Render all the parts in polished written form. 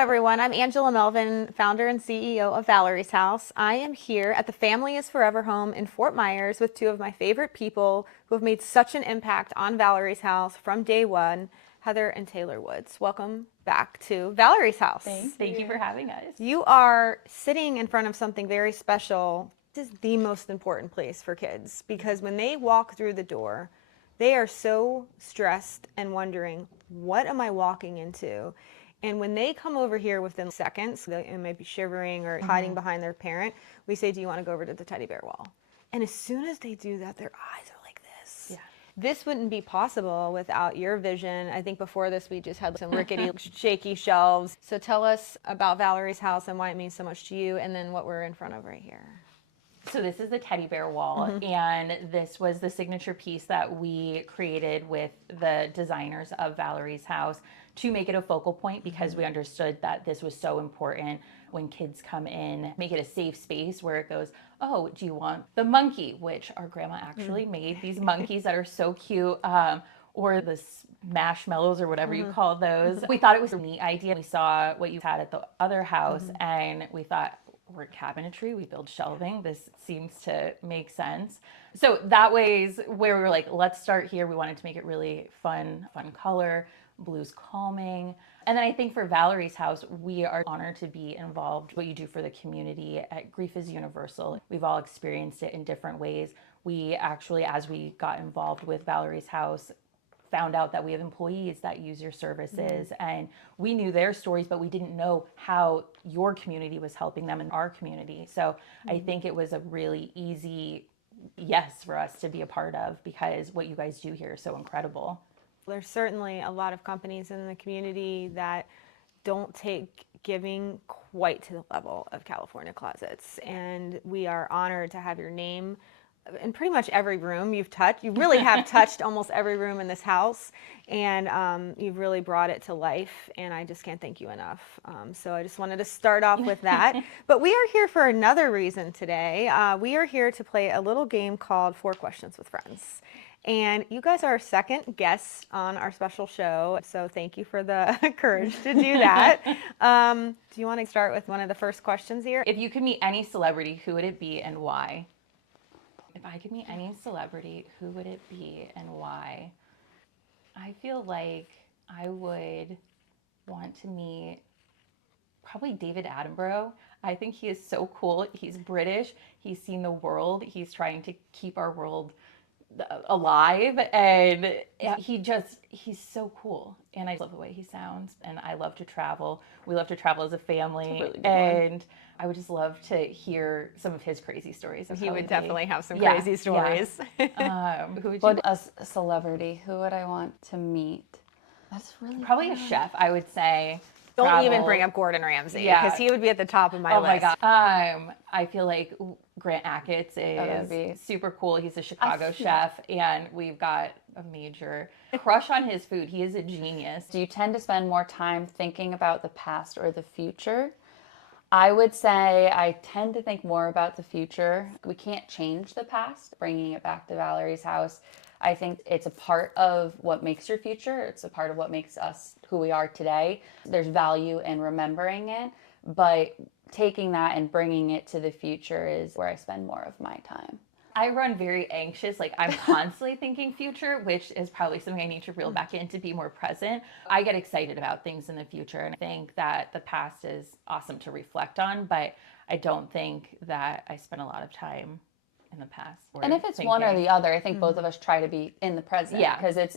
everyone. I'm Angela Melvin, founder and CEO of Valerie's House. I am here at the Family is Forever home in Fort Myers with two of my favorite people who have made such an impact on Valerie's House from day one, Heather and Taylor Woods. Welcome back to Valerie's House. Thank you for having us. You are sitting in front of something very special. This is the most important place for kids because when they walk through the door, they are so stressed and wondering, what am I walking into? And when they come over here within seconds, they might be shivering or hiding behind their parent, we say, do you want to go over to the teddy bear wall? And as soon as they do that, their eyes are like this. Yeah. This wouldn't be possible without your vision. I think before this, we just had some rickety, shaky shelves. So tell us about Valerie's House and why it means so much to you, and then what we're in front of right here. So this is the teddy bear wall, and this was the signature piece that we created with the designers of Valerie's House to make it a focal point because we understood that this was so important when kids come in, make it a safe space where it goes, oh, do you want the monkey, which our grandma actually made, these monkeys that are so cute, or the marshmallows or whatever you call those. We thought it was a neat idea. We saw what you had at the other house and we thought, we're cabinetry, we build shelving. This seems to make sense. So that was where we were like, let's start here. We wanted to make it really fun color, blue's calming. And then I think for Valerie's House, we are honored to be involved. What you do for the community at Grief is Universal. We've all experienced it in different ways. We actually, as we got involved with Valerie's House, found out that we have employees that use your services and we knew their stories, but we didn't know how your community was helping them in our community. So I think it was a really easy yes for us to be a part of because what you guys do here is so incredible. There's certainly a lot of companies in the community that don't take giving quite to the level of California Closets. And we are honored to have your name in pretty much every room you've touched. You really have touched almost every room in this house, and you've really brought it to life, and I just can't thank you enough. So I just wanted to start off with that. But we are here for another reason today. We are here to play a little game called 4 Questions with Friends. And you guys are our second guests on our special show, so thank you for the courage to do that. Do you want to start with one of the first questions here? If you could meet any celebrity, who would it be and why? If I could meet any celebrity, who would it be and why? I feel like I would want to meet probably David Attenborough. I think he is so cool. He's British. He's seen the world. He's trying to keep our world alive, and he's so cool, and I love the way he sounds, and I love to travel. We love to travel as a family, and I would just love to hear some of his crazy stories. He would definitely have some crazy stories. Who would you? A celebrity, who would I want to meet? That's really probably hard. a chef, I would say. Don't even bring up Gordon Ramsay because he would be at the top of my list. Oh my god. I feel like Grant Achatz is super cool. He's a Chicago chef, and we've got a major crush on his food. He is a genius. Do you tend to spend more time thinking about the past or the future? I would say I tend to think more about the future. We can't change the past. Bringing it back to Valerie's House, I think it's a part of what makes your future. It's a part of what makes us who we are today. There's value in remembering it, but taking that and bringing it to the future is where I spend more of my time. I run very anxious. Like, I'm constantly thinking future, which is probably something I need to reel back in to be more present. I get excited about things in the future, and I think that the past is awesome to reflect on, but I don't think that I spend a lot of time in the past. And if it's one or the other, I think both of us try to be in the present. Yeah. Because it's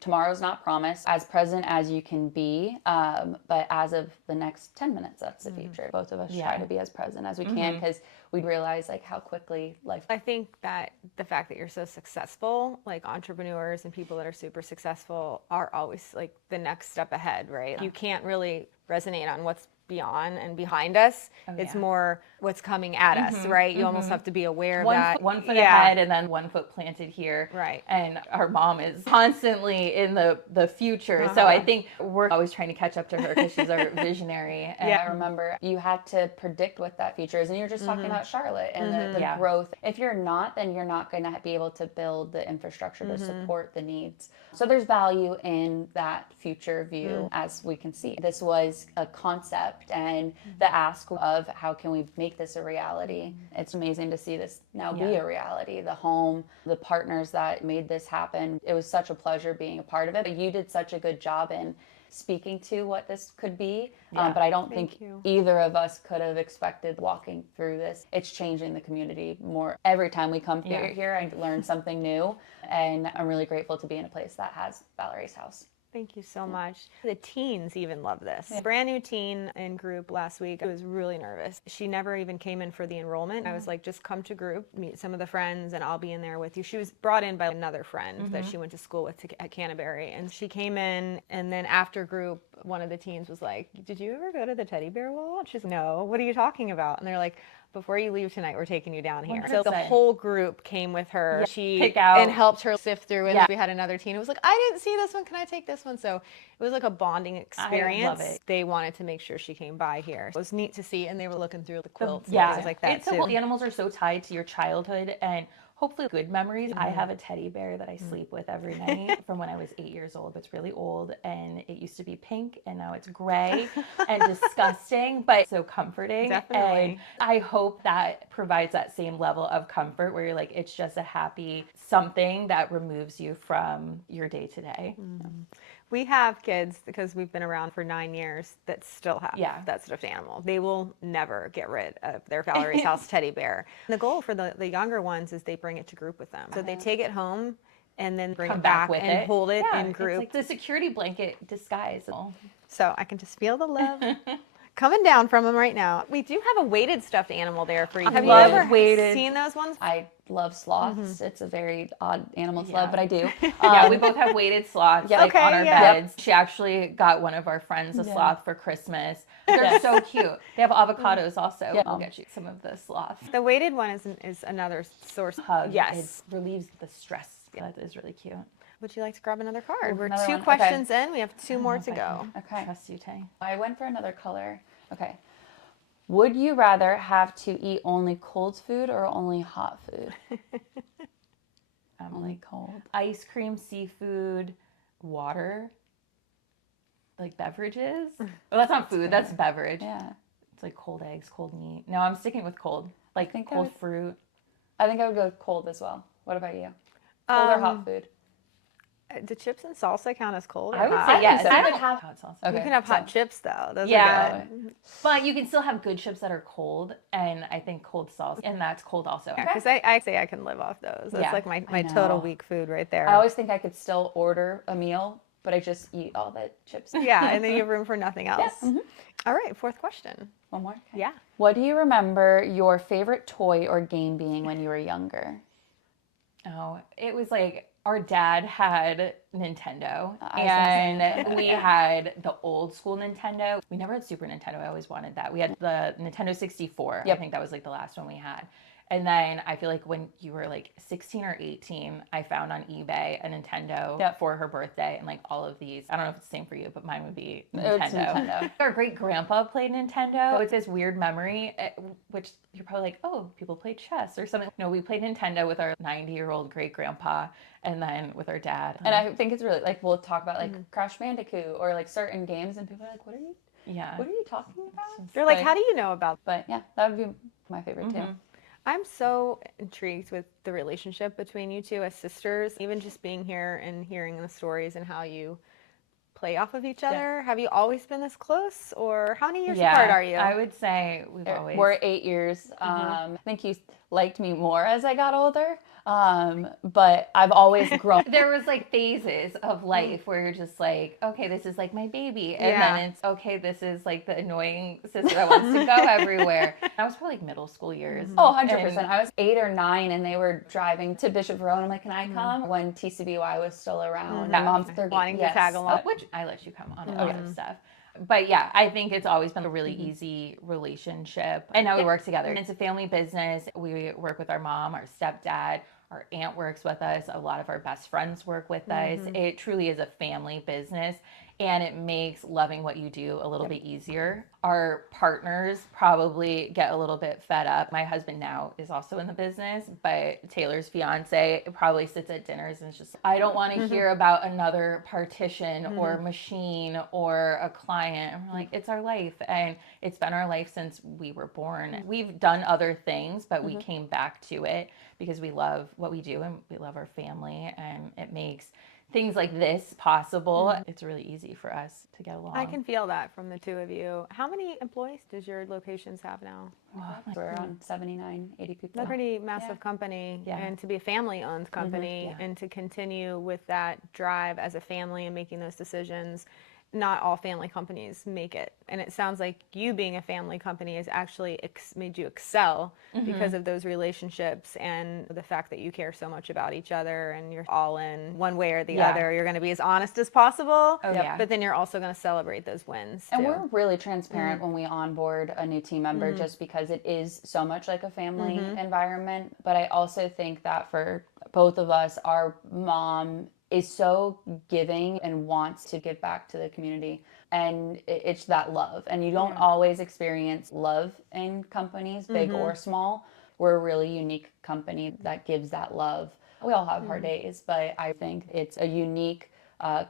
tomorrow's not promised. As present as you can be, but as of the next 10 minutes, that's the future. Both of us try to be as present as we can because we realize like how quickly life. I think that the fact that you're so successful, like entrepreneurs and people that are super successful are always like the next step ahead, right? You can't really resonate on what's beyond and behind us. It's more what's coming at us, right? You almost have to be aware of that. One foot ahead and then 1 foot planted here. Right. And our mom is constantly in the future. So I think we're always trying to catch up to her because she's our visionary. And I remember you had to predict what that future is. And you're just talking about Charlotte and the growth. If you're not, then you're not going to be able to build the infrastructure to support the needs. So there's value in that future view, as we can see. This was a concept and the ask of how can we make this a reality. It's amazing to see this now be a reality. The home, the partners that made this happen. It was such a pleasure being a part of it. But you did such a good job in speaking to what this could be. But I don't think either of us could have expected walking through this. It's changing the community more. Every time we come here, I learn something new. And I'm really grateful to be in a place that has Valerie's house. Thank you so much. The teens even love this. Brand new teen in group last week. I was really nervous. She never even came in for the enrollment. I was like, just come to group, meet some of the friends, and I'll be in there with you. She was brought in by another friend that she went to school with at Canterbury. And she came in, and then after group, one of the teens was like, did you ever go to the teddy bear wall? And she's like, no, what are you talking about? And they're like, before you leave tonight, we're taking you down here. 100%. So the whole group came with her. She and helped her sift through it. We had another teen who was like, I didn't see this one. Can I take this one? So it was like a bonding experience. I love it. They wanted to make sure she came by here. It was neat to see, and they were looking through the quilts and things like that too. The animals are so tied to your childhood and hopefully good memories. I have a teddy bear that I sleep with every night from when I was 8 years old. It's really old, and it used to be pink, and now it's gray and disgusting, but so comforting. Definitely. And I hope that provides that same level of comfort where you're like, it's just a happy something that removes you from your day to day. We have kids, because we've been around for 9 years, that still have that stuffed animal. They will never get rid of their Valerie's house teddy bear. And the goal for the younger ones is they bring it to group with them. So they take it home and then bring it back with and hold it in group. It's like the security blanket disguise. So I can just feel the love coming down from them right now. We do have a weighted stuffed animal there for you. Have you ever seen those ones? I love sloths. It's a very odd animal to love, but I do. We both have weighted sloths on our beds. She actually got one of our friends a sloth for Christmas. They're so cute. They have avocados also. I'll get you some of the sloths. The weighted one is another source. Hug. Yes. It relieves the stress. That is really cute. Would you like to grab another card? We're another 2 one. questions in. We have 2 more to go. Okay. Trust you, Tay. I went for another color. Okay. Would you rather have to eat only cold food or only hot food? Only cold. Ice cream, seafood, water, like beverages. Well, that's not food. That's beverage. Yeah. It's like cold eggs, cold meat. No, I'm sticking with cold. Like cold fruit. I think I would go cold as well. What about you? Cold or hot food? Do chips and salsa count as cold? Or I would hot? say yes. I I would would have hot sauce. Okay. You can have hot chips though. Those Yeah. are good. But you can still have good chips that are cold, and I think cold sauce, and that's cold also. Because I say I can live off those. That's like my total weak food right there. I always think I could still order a meal, but I just eat all the chips. Yeah, and then you have room for nothing else. All right, 4th question. One more? Okay. Yeah. What do you remember your favorite toy or game being when you were younger? Oh, it was like our dad had Nintendo, and we had the old school Nintendo. We never had Super Nintendo. I always wanted that. We had the Nintendo 64. I think that was like the last one we had. And then I feel like when you were like 16 or 18, I found on eBay a Nintendo for her birthday, and like all of these. I don't know if it's the same for you, but mine would be Nintendo. Our great grandpa played Nintendo. So it's this weird memory, which you're probably like, oh, people played chess or something. No, we played Nintendo with our 90-year-old great grandpa, and then with our dad. And I think it's really like we'll talk about like Crash Bandicoot or like certain games, and people are like, what are you talking about? They're like, how do you know about that? But yeah, that would be my favorite too. I'm so intrigued with the relationship between you two as sisters, even just being here and hearing the stories and how you play off of each other. Have you always been this close, or how many years apart are you? I would say we're 8 years. I think you liked me more as I got older. But I've always grown. There was like phases of life where you're just like, okay, this is like my baby. And then it's, okay, this is like the annoying sister that wants to go everywhere. That was probably like middle school years. Oh, 100%. I was 8 or 9 and they were driving to Bishop Road. I'm like, can I come? When TCBY was still around. My mom's wanting to tag along. Which I let you come on a lot of stuff. But yeah, I think it's always been a really easy relationship. And now we work together. It's a family business. We work with our mom, our stepdad, our aunt works with us. A lot of our best friends work with us. It truly is a family business, and it makes loving what you do a little bit easier. Our partners probably get a little bit fed up. My husband now is also in the business, but Taylor's fiance probably sits at dinners and is just, I don't want to hear about another partition or machine or a client. And we're like, it's our life. And it's been our life since we were born. We've done other things, but we came back to it because we love what we do and we love our family, and it makes things like this possible. It's really easy for us to get along. I can feel that from the two of you. How many employees does your locations have now? We're around 79, 80 people. That's a pretty massive company. Yeah. And to be a family-owned company and to continue with that drive as a family and making those decisions, not all family companies make it. And it sounds like you being a family company has actually made you excel because of those relationships and the fact that you care so much about each other and you're all in one way or the other. You're going to be as honest as possible, but then you're also going to celebrate those wins too. And we're really transparent when we onboard a new team member just because it is so much like a family environment. But I also think that for both of us, our mom is so giving and wants to give back to the community. And it's that love. And you don't always experience love in companies, big or small. We're a really unique company that gives that love. We all have hard days, but I think it's a unique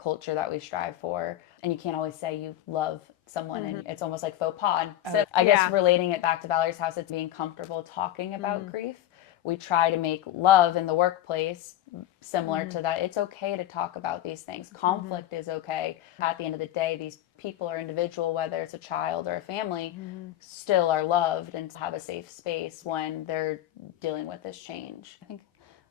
culture that we strive for. And you can't always say you love someone and it's almost like faux pas. So I guess relating it back to Valerie's house, it's being comfortable talking about grief. We try to make love in the workplace similar to that. It's okay to talk about these things. Conflict is okay. At the end of the day, these people are individual, whether it's a child or a family, still are loved and have a safe space when they're dealing with this change. I think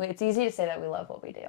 it's easy to say that we love what we do.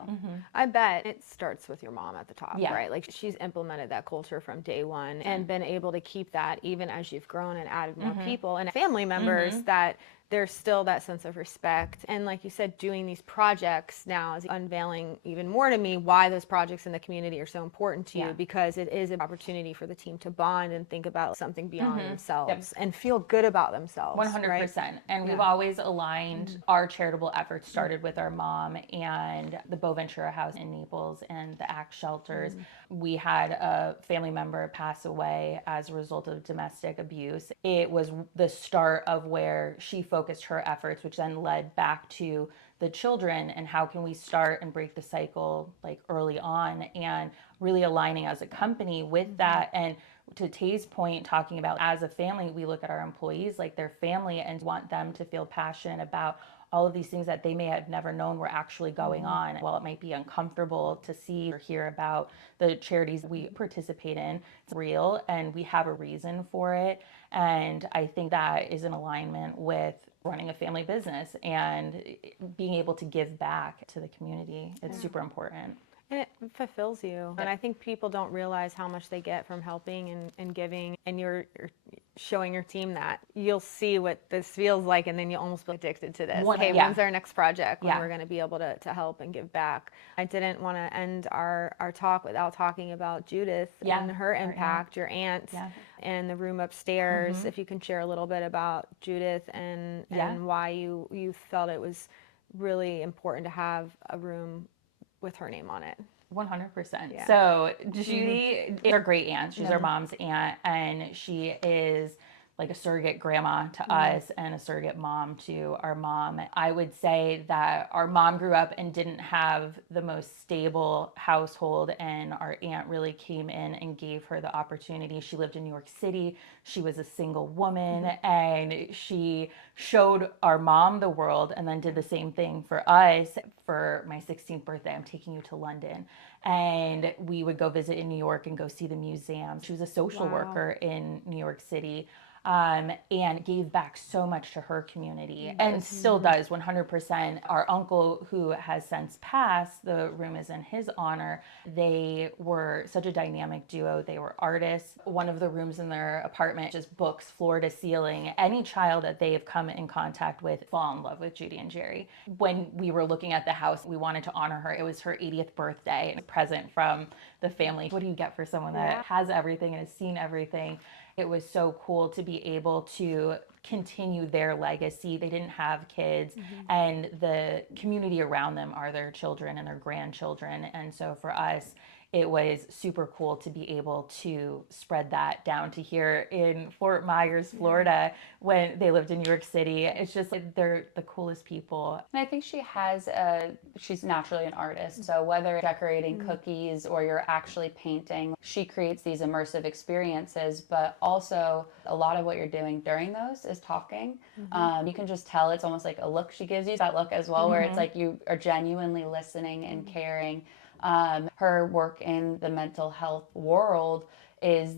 I bet it starts with your mom at the top, right? Like she's implemented that culture from day one and been able to keep that even as you've grown and added more people and family members that there's still that sense of respect. And like you said, doing these projects now is unveiling even more to me why those projects in the community are so important to you, because it is an opportunity for the team to bond and think about something beyond themselves and feel good about themselves. 100%. Right? And we've always aligned our charitable efforts, started with our mom and the Boventura House in Naples and the ACT shelters. We had a family member pass away as a result of domestic abuse. It was the start of where she focused her efforts, which then led back to the children and how can we start and break the cycle like early on, and really aligning as a company with that. And to Tay's point, talking about as a family, we look at our employees like their family and want them to feel passionate about all of these things that they may have never known were actually going on. While it might be uncomfortable to see or hear about the charities we participate in, it's real and we have a reason for it. And I think that is in alignment with running a family business and being able to give back to the community. It's super important. And it fulfills you. And I think people don't realize how much they get from helping and giving. And you're showing your team that. You'll see what this feels like, and then you'll almost be addicted to this. When's our next project when we're going to be able to help and give back? I didn't want to end our talk without talking about Judith and her impact, your aunt, and the room upstairs. If you can share a little bit about Judith and why you felt it was really important to have a room with her name on it. 100%. Yeah. So Judy is our great aunt. She's our mom's aunt, and she is like a surrogate grandma to us and a surrogate mom to our mom. I would say that our mom grew up and didn't have the most stable household, and our aunt really came in and gave her the opportunity. She lived in New York City. She was a single woman, and she showed our mom the world and then did the same thing for us. For my 16th birthday, I'm taking you to London. And we would go visit in New York and go see the museum. She was a social worker in New York City. And gave back so much to her community and still does 100%. Our uncle, who has since passed, the room is in his honor. They were such a dynamic duo. They were artists. One of the rooms in their apartment just books floor to ceiling. Any child that they have come in contact with fall in love with Judy and Jerry. When we were looking at the house, we wanted to honor her. It was her 80th birthday. present from the family. What do you get for someone that has everything and has seen everything? It was so cool to be able to continue their legacy. They didn't have kids, and the community around them are their children and their grandchildren. And so for us, it was super cool to be able to spread that down to here in Fort Myers, Florida, when they lived in New York City. It's just like they're the coolest people. And I think she's naturally an artist. So whether decorating cookies or you're actually painting, she creates these immersive experiences, but also a lot of what you're doing during those is talking. You can just tell it's almost like a look she gives you, that look as well, where it's like you are genuinely listening and caring. Her work in the mental health world is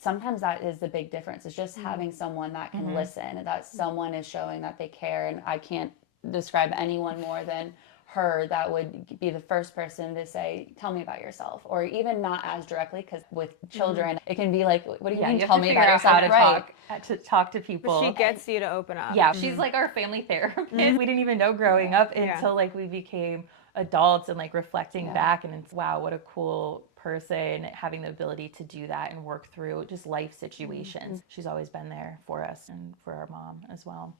sometimes that is the big difference. It's just having someone that can listen, that someone is showing that they care. And I can't describe anyone more than her that would be the first person to say, tell me about yourself, or even not as directly, because with children it can be like, what do you mean tell me about yourself? To talk to people. But she gets you to open up. Yeah, she's like our family therapist. We didn't even know growing up until like we became adults and like reflecting back, and it's wow, what a cool person, having the ability to do that and work through just life situations. She's always been there for us and for our mom as well.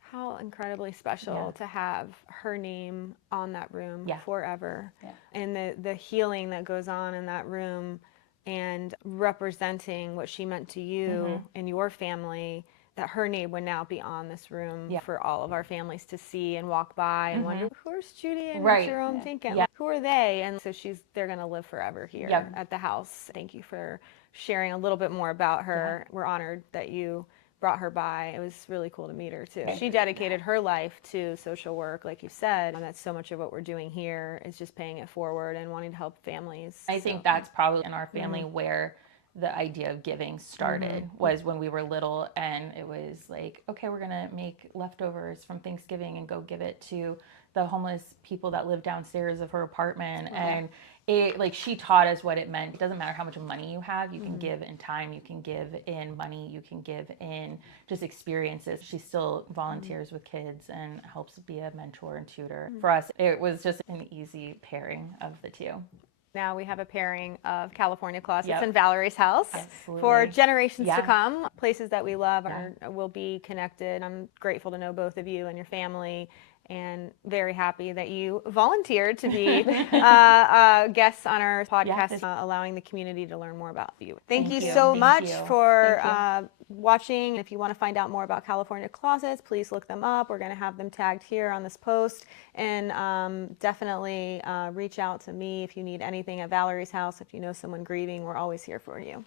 How incredibly special to have her name on that room forever. And the healing that goes on in that room, and representing what she meant to you and your family, that her name would now be on this room for all of our families to see and walk by and wonder, where's Judy and Jerome thinking? Like, who are they? And so they're going to live forever here at the house. Thank you for sharing a little bit more about her. We're honored that you brought her by. It was really cool to meet her too. She dedicated her life to social work, like you said, and that's so much of what we're doing here is just paying it forward and wanting to help families. I think that's probably in our family where the idea of giving started, was when we were little, and it was like, okay, we're gonna make leftovers from Thanksgiving and go give it to the homeless people that live downstairs of her apartment. And it, like, she taught us what it meant. It doesn't matter how much money you have, you can give in time, you can give in money, you can give in just experiences. She still volunteers with kids and helps be a mentor and tutor. For us, it was just an easy pairing of the two. Now we have a pairing of California closets in Valerie's house for generations to come. Places that we love will be connected. I'm grateful to know both of you and your family, and very happy that you volunteered to be guests on our podcast, allowing the community to learn more about you. Thank you so much for watching. If you want to find out more about California Closets, please look them up. We're going to have them tagged here on this post, and definitely reach out to me if you need anything at Valerie's house. If you know someone grieving, we're always here for you.